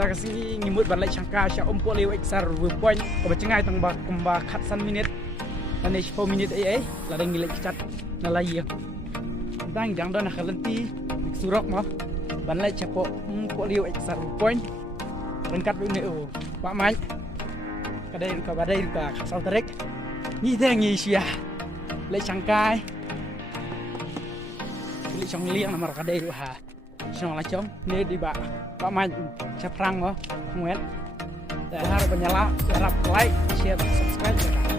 tak kasi ngimut balai Sangka sya umpo liu eksar point ko bacengai tang ba kumba khatsan minit ane 10 minit ai la dang ngilek chat na la ye dang jang don khalenti surok mo balai chapo umpo liu eksar point rengkat ne o pak mai kadai ka badai ka khasau tarek ni te ngi sia le Sangkai li chong liang namar kadai ha xong là chom nê đi bạ bạ mai chập răng mà nguyện để hai penyala harap like share subscribe cho cả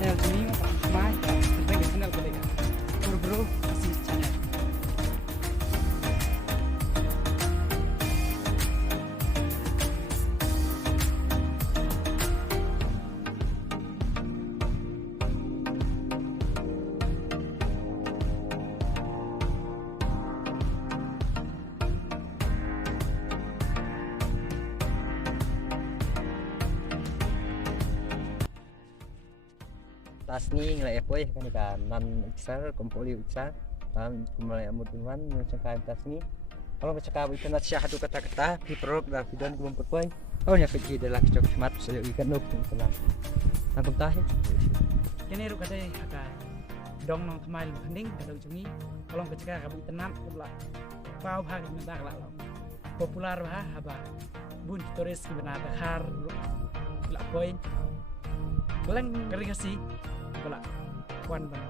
channel ini mai sampai ke channel kita bro kasih channel tas ni ngelai apa ya kan ikan nan iksar kompoli iksar dan kembali amut tuan mencakap tas ni kalau mencakap ikan nasi satu kata-kata di perut dah video ni belum perpoin oh ya fikir adalah cocok smart saya ikan nuk selang aku tahu ini ru kata agak dong nong kemail hening kalau cumi kalau mencakap kabu tenam pula pau hari mendak lah popular bah apa bun turis benar behar la poin Beleng kering kasih pula kuan bang.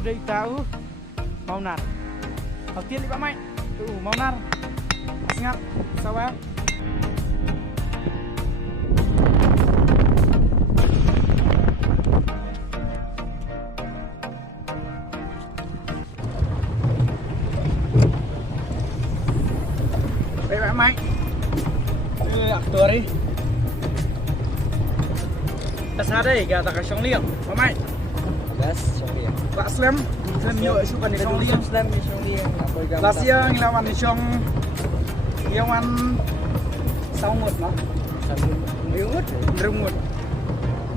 Udah tahu mau nar Altin Pak Mai tuh mau nar ingat sawah Pak Mai ini aktor ini dasar deh kata kasong liang Pak Mai gas sorry Pak Slam yuk suka nih song liang Slam ni song liang Lasia ngelawan nih song Yawan saungut no Ndrungut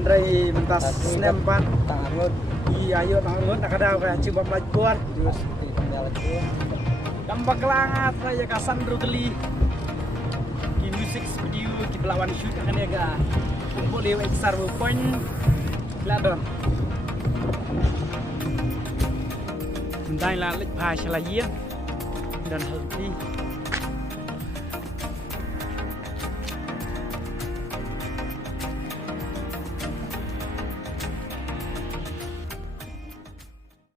Ndrai mentas Slam-pan tangangut iya ayo tangangut nak ada kayak coba pelajaran terus tinggal lagi tambah kelangat saya kasan brutally di musik video di pelawan shoot kan ya ga kumpul di eksar point ladon Đây là lịch bài sẽ là gì dan hal